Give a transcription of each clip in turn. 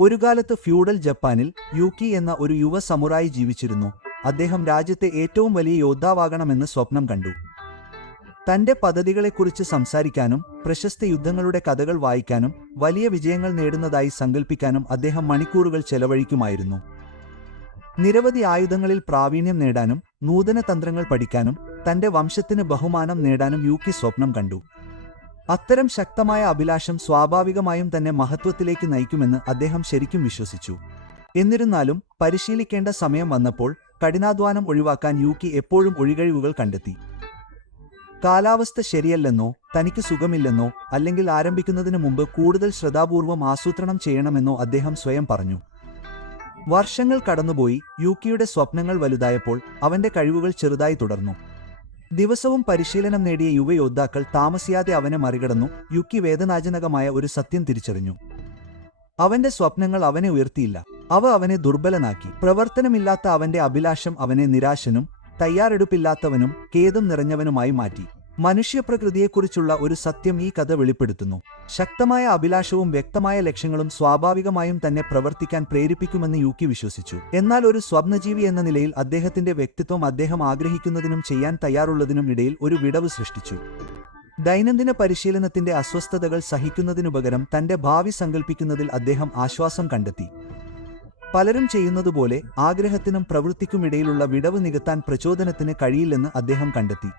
ഒരു കാലത്ത് ഫ്യൂഡൽ ജപ്പാനിൽ യൂക്കി എന്ന ഒരു യുവ സമുറായി ജീവിച്ചിരുന്നു. അദ്ദേഹം രാജ്യത്തെ ഏറ്റവും വലിയ യോദ്ധാവാകണമെന്ന് സ്വപ്നം കണ്ടു. തന്റെ പദ്ധതികളെക്കുറിച്ച് സംസാരിക്കാനും പ്രശസ്ത യുദ്ധങ്ങളുടെ കഥകൾ വായിക്കാനും വലിയ വിജയങ്ങൾ നേടുന്നതായി സങ്കൽപ്പിക്കാനും അദ്ദേഹം മണിക്കൂറുകൾ ചെലവഴിക്കുമായിരുന്നു. നിരവധി ആയുധങ്ങളിൽ പ്രാവീണ്യം നേടാനും നൂതന തന്ത്രങ്ങൾ പഠിക്കാനും തന്റെ വംശത്തിന് ബഹുമാനം നേടാനും യൂക്കി സ്വപ്നം കണ്ടു. അത്തരം ശക്തമായ അഭിലാഷം സ്വാഭാവികമായും തന്നെ മഹത്വത്തിലേക്ക് നയിക്കുമെന്ന് അദ്ദേഹം ശരിക്കും വിശ്വസിച്ചു. എന്നിരുന്നാലും പരിശീലിക്കേണ്ട സമയം വന്നപ്പോൾ കഠിനാധ്വാനം ഒഴിവാക്കാൻ യൂക്കി എപ്പോഴും ഒഴികഴിവുകൾ കണ്ടെത്തി. കാലാവസ്ഥ ശരിയല്ലെന്നോ തനിക്ക് സുഖമില്ലെന്നോ അല്ലെങ്കിൽ ആരംഭിക്കുന്നതിന് മുമ്പ് കൂടുതൽ ശ്രദ്ധാപൂർവം ആസൂത്രണം ചെയ്യണമെന്നോ അദ്ദേഹം സ്വയം പറഞ്ഞു. വർഷങ്ങൾ കടന്നുപോയി. യൂക്കിയുടെ സ്വപ്നങ്ങൾ വലുതായപ്പോൾ അവന്റെ കഴിവുകൾ ചെറുതായി തുടർന്നു. ദിവസവും പരിശീലനം നേടിയ യുവയോദ്ധാക്കൾ താമസിയാതെ അവനെ മറികടന്നു. യൂക്കി വേദനാജനകമായ ഒരു സത്യം തിരിച്ചറിഞ്ഞു. അവന്റെ സ്വപ്നങ്ങൾ അവനെ ഉയർത്തിയില്ല, അവ അവനെ ദുർബലനാക്കി. പ്രവർത്തനമില്ലാത്ത അവന്റെ അഭിലാഷം അവനെ നിരാശനും തയ്യാറെടുപ്പില്ലാത്തവനും ഖേദം നിറഞ്ഞവനുമായി മാറ്റി. മനുഷ്യപ്രകൃതിയെക്കുറിച്ചുള്ള ഒരു സത്യം ഈ കഥ വെളിപ്പെടുത്തുന്നു. ശക്തമായ അഭിലാഷവും വ്യക്തമായ ലക്ഷ്യങ്ങളും സ്വാഭാവികമായും തന്നെ പ്രവർത്തിക്കാൻ പ്രേരിപ്പിക്കുമെന്ന് യൂക്കി വിശ്വസിച്ചു. എന്നാൽ ഒരു സ്വപ്നജീവി എന്ന നിലയിൽ അദ്ദേഹത്തിന്റെ വ്യക്തിത്വം അദ്ദേഹം ആഗ്രഹിക്കുന്നതിനും ചെയ്യാൻ തയ്യാറുള്ളതിനും ഇടയിൽ ഒരു വിടവ് സൃഷ്ടിച്ചു. ദൈനംദിന പരിശീലനത്തിന്റെ അസ്വസ്ഥതകൾ സഹിക്കുന്നതിനുപകരം തന്റെ ഭാവി സങ്കല്പിക്കുന്നതിൽ അദ്ദേഹം ആശ്വാസം കണ്ടെത്തി. പലരും ചെയ്യുന്നതുപോലെ ആഗ്രഹത്തിനും പ്രവൃത്തിക്കുമിടയിലുള്ള വിടവ് നികത്താൻ പ്രചോദനത്തിന് കഴിയില്ലെന്ന് അദ്ദേഹം കണ്ടെത്തി.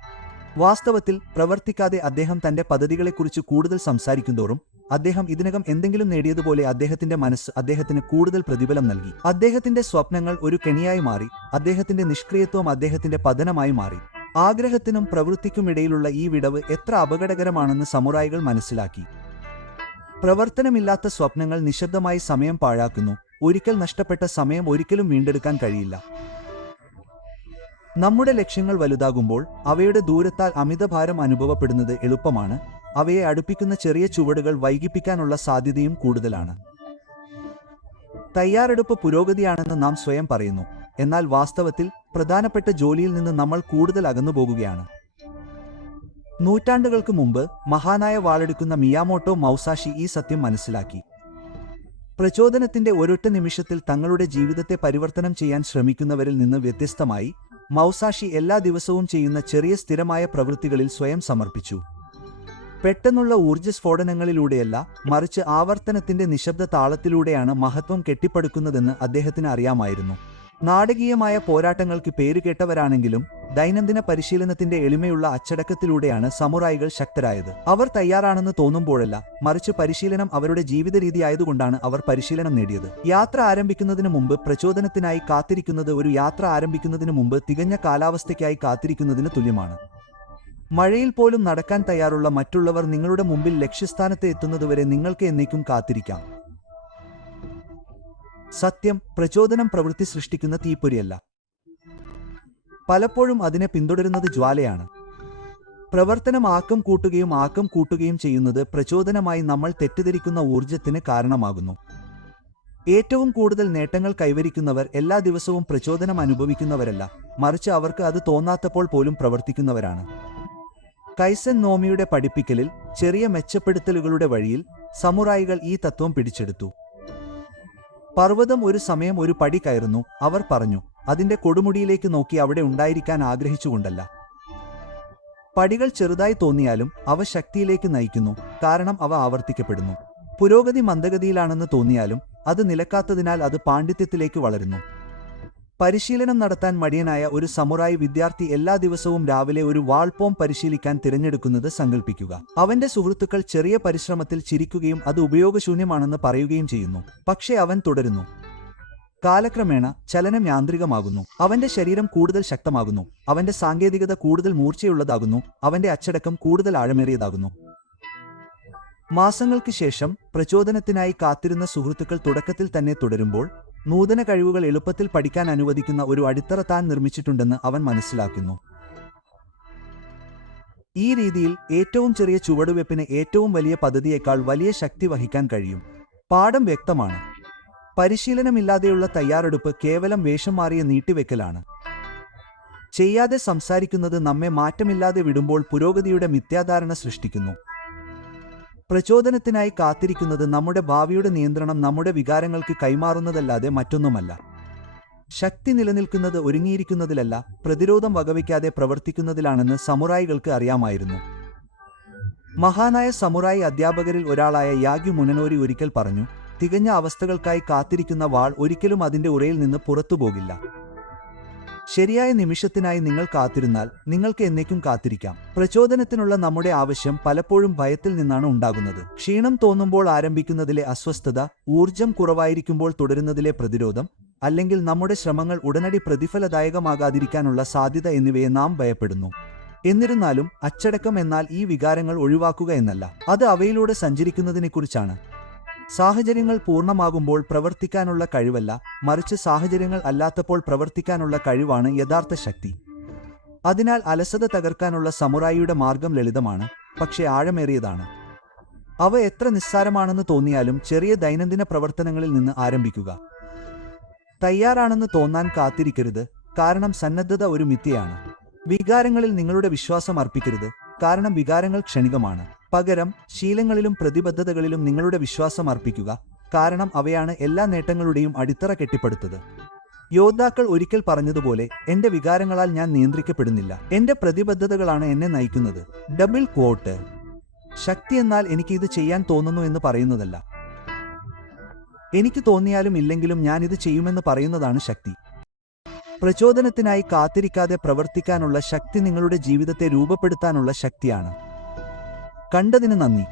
വാസ്തവത്തിൽ പ്രവർത്തിക്കാതെ അദ്ദേഹം തന്റെ പദ്ധതികളെക്കുറിച്ച് കൂടുതൽ സംസാരിക്കുന്തോറും അദ്ദേഹം ഇതിനകം എന്തെങ്കിലും നേടിയതുപോലെ അദ്ദേഹത്തിന്റെ മനസ്സ് അദ്ദേഹത്തിന് കൂടുതൽ പ്രതിഫലം നൽകി. അദ്ദേഹത്തിന്റെ സ്വപ്നങ്ങൾ ഒരു കെണിയായി മാറി. അദ്ദേഹത്തിന്റെ നിഷ്ക്രിയത്വം അദ്ദേഹത്തിന്റെ പതനമായി മാറി. ആഗ്രഹത്തിനും പ്രവൃത്തിക്കുമിടയിലുള്ള ഈ വിടവ് എത്ര അപകടകരമാണെന്ന് സമുറായികൾ മനസ്സിലാക്കി. പ്രവർത്തനമില്ലാത്ത സ്വപ്നങ്ങൾ നിശബ്ദമായി സമയം പാഴാക്കുന്നു. ഒരിക്കൽ നഷ്ടപ്പെട്ട സമയം ഒരിക്കലും വീണ്ടെടുക്കാൻ കഴിയില്ല. നമ്മുടെ ലക്ഷ്യങ്ങൾ വലുതാകുമ്പോൾ അവയുടെ ദൂരത്താൽ അമിതഭാരം അനുഭവപ്പെടുന്നത് എളുപ്പമാണ്. അവയെ അടുപ്പിക്കുന്ന ചെറിയ ചുവടുകൾ വൈകിപ്പിക്കാനുള്ള സാധ്യതയും കൂടുതലാണ്. തയ്യാറെടുപ്പ് പുരോഗതിയാണെന്ന് നാം സ്വയം പറയുന്നു, എന്നാൽ വാസ്തവത്തിൽ പ്രധാനപ്പെട്ട ജോലിയിൽ നിന്ന് നമ്മൾ കൂടുതൽ അകന്നുപോകുകയാണ്. നൂറ്റാണ്ടുകൾക്ക് മുമ്പ് മഹാനായ വാളെടുക്കുന്ന മിയാമോട്ടോ മൗസാഷി ഈ സത്യം മനസ്സിലാക്കി. പ്രചോദനത്തിന്റെ ഒരൊറ്റ നിമിഷത്തിൽ തങ്ങളുടെ ജീവിതത്തെ പരിവർത്തനം ചെയ്യാൻ ശ്രമിക്കുന്നവരിൽ നിന്ന് വ്യത്യസ്തമായി മൗസാഷി എല്ലാ ദിവസവും ചെയ്യുന്ന ചെറിയ സ്ഥിരമായ പ്രവൃത്തികളിൽ സ്വയം സമർപ്പിച്ചു. പെട്ടെന്നുള്ള ഊർജ്ജസ്ഫോടനങ്ങളിലൂടെയല്ല, മറിച്ച് ആവർത്തനത്തിന്റെ നിശബ്ദ താളത്തിലൂടെയാണ് മഹത്വം കെട്ടിപ്പടുക്കുന്നതെന്ന് അദ്ദേഹത്തിന് അറിയാമായിരുന്നു. നാടകീയമായ പോരാട്ടങ്ങൾക്ക് പേരുകേട്ടവരാണെങ്കിലും ദൈനംദിന പരിശീലനത്തിന്റെ എളിമയുള്ള അച്ചടക്കത്തിലൂടെയാണ് സമുറായികൾ ശക്തരായത്. അവർ തയ്യാറാണെന്ന് തോന്നുമ്പോഴല്ല, മറിച്ച് പരിശീലനം അവരുടെ ജീവിത രീതിയായതുകൊണ്ടാണ് അവർ പരിശീലനം നേടിയത്. യാത്ര ആരംഭിക്കുന്നതിന് മുമ്പ് പ്രചോദനത്തിനായി കാത്തിരിക്കുന്നത് ഒരു യാത്ര ആരംഭിക്കുന്നതിന് മുമ്പ് തികഞ്ഞ കാലാവസ്ഥയ്ക്കായി കാത്തിരിക്കുന്നതിന് തുല്യമാണ്. മഴയിൽ പോലും നടക്കാൻ തയ്യാറുള്ള മറ്റുള്ളവർ നിങ്ങളുടെ മുമ്പിൽ ലക്ഷ്യസ്ഥാനത്ത് എത്തുന്നതുവരെ നിങ്ങൾക്ക് എന്നേക്കും കാത്തിരിക്കാം. സത്യം, പ്രചോദനം പ്രവൃത്തി സൃഷ്ടിക്കുന്ന തീപ്പൊരിയല്ല. പലപ്പോഴും അതിനെ പിന്തുടരുന്നത് ജ്വാലയാണ്. പ്രവർത്തനം ആക്കം കൂട്ടുകയും ചെയ്യുന്നത് പ്രചോദനമായി നമ്മൾ തെറ്റിദ്ധരിക്കുന്ന ഊർജത്തിന് കാരണമാകുന്നു. ഏറ്റവും കൂടുതൽ നേട്ടങ്ങൾ കൈവരിക്കുന്നവർ എല്ലാ ദിവസവും പ്രചോദനം അനുഭവിക്കുന്നവരല്ല, മറിച്ച് അവർക്ക് അത് തോന്നാത്തപ്പോൾ പോലും പ്രവർത്തിക്കുന്നവരാണ്. കൈസൻ നോമിയുടെ പഠിപ്പിക്കലിൽ ചെറിയ മെച്ചപ്പെടുത്തലുകളുടെ വഴിയിൽ സമുറായികൾ ഈ തത്വം പിടിച്ചെടുത്തു. പർവ്വതം ഒരു സമയം ഒരു പടി കയറുന്നു, അവർ പറഞ്ഞു, അതിന്റെ കൊടുമുടിയിലേക്ക് നോക്കി അവിടെ ഉണ്ടായിരിക്കാൻ ആഗ്രഹിച്ചുകൊണ്ടല്ല. പടികൾ ചെറുതായി തോന്നിയാലും അവ ശക്തിയിലേക്ക് നയിക്കുന്നു, കാരണം അവ ആവർത്തിക്കപ്പെടുന്നു. പുരോഗതി മന്ദഗതിയിലാണെന്ന് തോന്നിയാലും അത് നിലക്കാത്തതിനാൽ അത് പാണ്ഡിത്യത്തിലേക്ക് വളരുന്നു. പരിശീലനം നടത്താൻ മടിയനായ ഒരു സമുറായി വിദ്യാർത്ഥി എല്ലാ ദിവസവും രാവിലെ ഒരു വാൾപോം പരിശീലിക്കാൻ തിരഞ്ഞെടുക്കുന്നത് സങ്കല്പിക്കുക. അവന്റെ സുഹൃത്തുക്കൾ ചെറിയ പരിശ്രമത്തിൽ ചിരിക്കുകയും അത് ഉപയോഗശൂന്യമാണെന്ന് പറയുകയും ചെയ്യുന്നു. പക്ഷേ അവൻ തുടരുന്നു. കാലക്രമേണ ചലനം യാന്ത്രികമാകുന്നു. അവന്റെ ശരീരം കൂടുതൽ ശക്തമാകുന്നു. അവന്റെ സാങ്കേതികത കൂടുതൽ മൂർച്ചയുള്ളതാകുന്നു. അവന്റെ അച്ചടക്കം കൂടുതൽ ആഴമേറിയതാകുന്നു. മാസങ്ങൾക്ക് ശേഷം പ്രചോദനത്തിനായി കാത്തിരുന്ന സുഹൃത്തുക്കൾ തുടക്കത്തിൽ തന്നെ തുടരുമ്പോൾ നൂതന കഴിവുകൾ എളുപ്പത്തിൽ പഠിക്കാൻ അനുവദിക്കുന്ന ഒരു അടിത്തറ താൻ നിർമ്മിച്ചിട്ടുണ്ടെന്ന് അവൻ മനസ്സിലാക്കുന്നു. ഈ രീതിയിൽ ഏറ്റവും ചെറിയ ചുവടുവെപ്പിന് ഏറ്റവും വലിയ പദ്ധതിയേക്കാൾ വലിയ ശക്തി വഹിക്കാൻ കഴിയും. പാഠം വ്യക്തമാണ്. പരിശീലനമില്ലാതെയുള്ള തയ്യാറെടുപ്പ് കേവലം വേഷം മാറിയ നീട്ടിവെക്കലാണ്. ചെയ്യാതെ സംസാരിക്കുന്നത് നമ്മെ മാറ്റമില്ലാതെ വിടുമ്പോൾ പുരോഗതിയുടെ മിഥ്യാധാരണ സൃഷ്ടിക്കുന്നു. പ്രചോദനത്തിനായി കാത്തിരിക്കുന്നത് നമ്മുടെ ഭാവിയുടെ നിയന്ത്രണം നമ്മുടെ വികാരങ്ങൾക്ക് കൈമാറുന്നതല്ലാതെ മറ്റൊന്നുമല്ല. ശക്തി നിലനിൽക്കുന്നത് ഒരുങ്ങിയിരിക്കുന്നതിലല്ല, പ്രതിരോധം വകവയ്ക്കാതെ പ്രവർത്തിക്കുന്നതിലാണെന്ന് സമുറായികൾക്ക് അറിയാമായിരുന്നു. മഹാനായ സമുറായി അധ്യാപകരിൽ ഒരാളായ യാഗ്യു മുനനോരി ഒരിക്കൽ പറഞ്ഞു, തികഞ്ഞ അവസ്ഥകൾക്കായി കാത്തിരിക്കുന്ന വാൾ ഒരിക്കലും അതിന്റെ ഉറയിൽ നിന്ന് പുറത്തുപോകില്ല. ശരിയായ നിമിഷത്തിനായി നിങ്ങൾ കാത്തിരുന്നാൽ നിങ്ങൾക്ക് എന്നേക്കും കാത്തിരിക്കാം. പ്രചോദനത്തിനുള്ള നമ്മുടെ ആവശ്യം പലപ്പോഴും ഭയത്തിൽ നിന്നാണ് ഉണ്ടാകുന്നത്. ക്ഷീണം തോന്നുമ്പോൾ ആരംഭിക്കുന്നതിലെ അസ്വസ്ഥത, ഊർജം കുറവായിരിക്കുമ്പോൾ തുടരുന്നതിലെ പ്രതിരോധം, അല്ലെങ്കിൽ നമ്മുടെ ശ്രമങ്ങൾ ഉടനടി പ്രതിഫലദായകമാകാതിരിക്കാനുള്ള സാധ്യത എന്നിവയെ നാം ഭയപ്പെടുന്നു. എന്നിരുന്നാലും അച്ചടക്കം എന്നാൽ ഈ വികാരങ്ങൾ ഒഴിവാക്കുക എന്നല്ല, അത് അവയിലൂടെ സഞ്ചരിക്കുന്നതിനെക്കുറിച്ചാണ്. സാഹചര്യങ്ങൾ പൂർണ്ണമാകുമ്പോൾ പ്രവർത്തിക്കാനുള്ള കഴിവല്ല, മറിച്ച് സാഹചര്യങ്ങൾ അല്ലാത്തപ്പോൾ പ്രവർത്തിക്കാനുള്ള കഴിവാണ് യഥാർത്ഥ ശക്തി. അതിനാൽ അലസത തകർക്കാനുള്ള സമുറായിയുടെ മാർഗം ലളിതമാണ്, പക്ഷേ ആഴമേറിയതാണ്. അവ എത്ര നിസ്സാരമാണെന്ന് തോന്നിയാലും ചെറിയ ദൈനംദിന പ്രവർത്തനങ്ങളിൽ നിന്ന് ആരംഭിക്കുക. തയ്യാറാണെന്ന് തോന്നാൻ കാത്തിരിക്കരുത്, കാരണം സന്നദ്ധത ഒരു മിഥ്യയാണ്. വികാരങ്ങളിൽ നിങ്ങളുടെ വിശ്വാസം അർപ്പിക്കരുത്, കാരണം വികാരങ്ങൾ ക്ഷണികമാണ്. പകരം ശീലങ്ങളിലും പ്രതിബദ്ധതകളിലും നിങ്ങളുടെ വിശ്വാസം അർപ്പിക്കുക, കാരണം അവയാണ് എല്ലാ നേട്ടങ്ങളുടെയും അടിത്തറ കെട്ടിപ്പടുത്തത്. യോദ്ധാക്കൾ ഒരിക്കൽ പറഞ്ഞതുപോലെ, എന്റെ വികാരങ്ങളാൽ ഞാൻ നിയന്ത്രിക്കപ്പെടുന്നില്ല, എന്റെ പ്രതിബദ്ധതകളാണ് എന്നെ നയിക്കുന്നത്. Double quote. ശക്തി എന്നാൽ എനിക്ക് ഇത് ചെയ്യാൻ തോന്നുന്നു എന്ന് പറയുന്നതല്ല, എനിക്ക് തോന്നിയാലും ഇല്ലെങ്കിലും ഞാൻ ഇത് ചെയ്യുമെന്ന് പറയുന്നതാണ് ശക്തി. പ്രചോദനത്തിനായി കാത്തിരിക്കാതെ പ്രവർത്തിക്കാനുള്ള ശക്തി നിങ്ങളുടെ ജീവിതത്തെ രൂപപ്പെടുത്താനുള്ള ശക്തിയാണ്. കണ്ടതിന് നന്ദി.